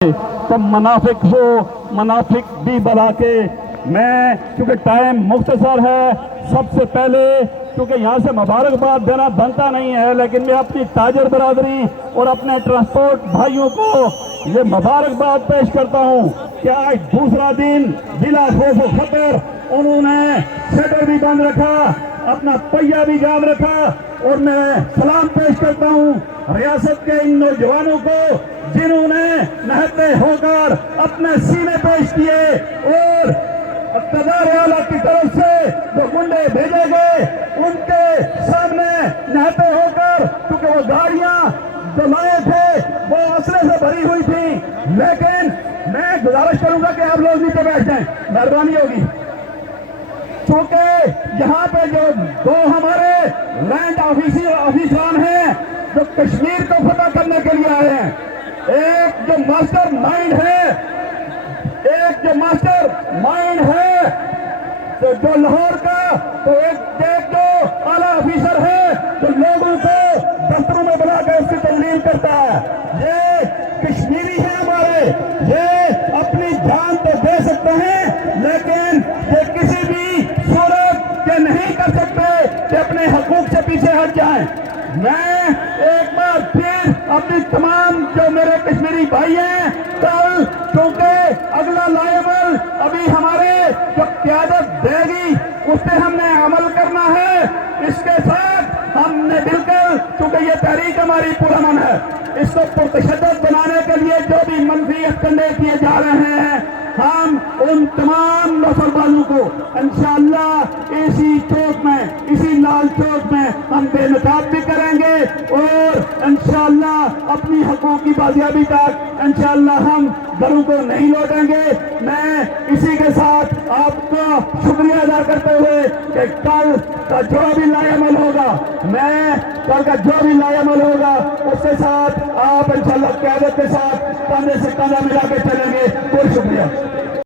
تو منافق ہو منافق بھی بنا کے میں کیونکہ ٹائم مختصر ہے سب سے پہلے کیونکہ یہاں سے مبارکباد دینا بنتا نہیں ہے لیکن میں اپنی تاجر برادری اور اپنے ٹرانسپورٹ بھائیوں کو یہ مبارکباد پیش کرتا ہوں کہ آج دوسرا دن بلا خوف و خطر انہوں نے شٹر بھی بند رکھا اپنا پہیہ بھی جام رکھا اور میں سلام پیش کرتا ہوں ریاست کے ان نوجوانوں کو جنہوں نے نہتے ہو کر اپنے سینے پیش کیے اور اقتدار اعلیٰ کی طرف سے جو گنڈے بھیجے گئے ان کے سامنے نہتے ہو کر کیونکہ وہ گاڑیاں جو لائے تھے وہ اسلحے سے بھری ہوئی تھی لیکن میں گزارش کروں گا کہ آپ لوگ نیچے بیٹھ جائیں مہربانی ہوگی چونکہ یہاں پہ جو دو ہمارے لینڈ آفیسران ہیں جو کشمیر کو فتح کرنے کے لیے آئے ہیں ایک جو ماسٹر مائنڈ ہے جو لاہور کا تو ایک جو اعلیٰ آفیسر ہے جو لوگوں کو دفتروں میں بلا کر اس کی تجلیل کرتا ہے یہ کشمیری ہیں ہمارے یہ اپنی جان تو دے سکتے ہیں لیکن یہ کسی بھی صورت یہ نہیں کر سکتے کہ اپنے حقوق سے پیچھے ہٹ جائیں میں ایک بار پھر اپنی تمام جو میرے کشمیری بھائی ہیں کل کیونکہ اگلا لائبل ابھی ہمارے جو قیادت دے گی اس پہ ہم نے عمل کرنا ہے اس کے ساتھ ہم نے بالکل کیونکہ یہ تحریک ہماری پرامن ہے اس کو پرتشدد بنانے کے لیے جو بھی منفی کنڈے کیے جا رہے ہیں ہم ان تمام نفربازوں کو انشاءاللہ اسی چوک میں اسی لال چوک میں ہم بے نقاب بھی کریں گے اور انشاءاللہ اپنی حقوق کی بازیابی تک انشاءاللہ ہم گھروں کو نہیں لوٹیں گے میں اسی کے ساتھ آپ کو شکریہ ادا کرتے ہوئے کہ کل کا جو بھی لائے عمل ہوگا میں کل کا جو بھی لائے عمل ہوگا اس کے ساتھ آپ انشاءاللہ قیادت کے ساتھ کاندھے سے کاندھا ملا کے چلیں گے بہت شکریہ